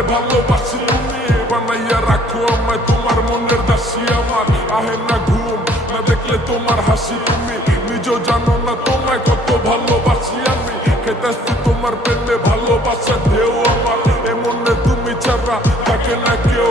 তোমারে ভালোবাসি তুমি বানাইয়া রাখো আমায় তোমার মনের দাসী আমার আহে না ঘুম না দেখলে তোমার হাসি তুমি নিজেও জানো না তোমায় কত ভালোবাসি আমি খেতেছি তোমার প্রেমে ভালোবাসা ঢেউ আমার এমনে তুমি ছাড়া থাকে না কেউ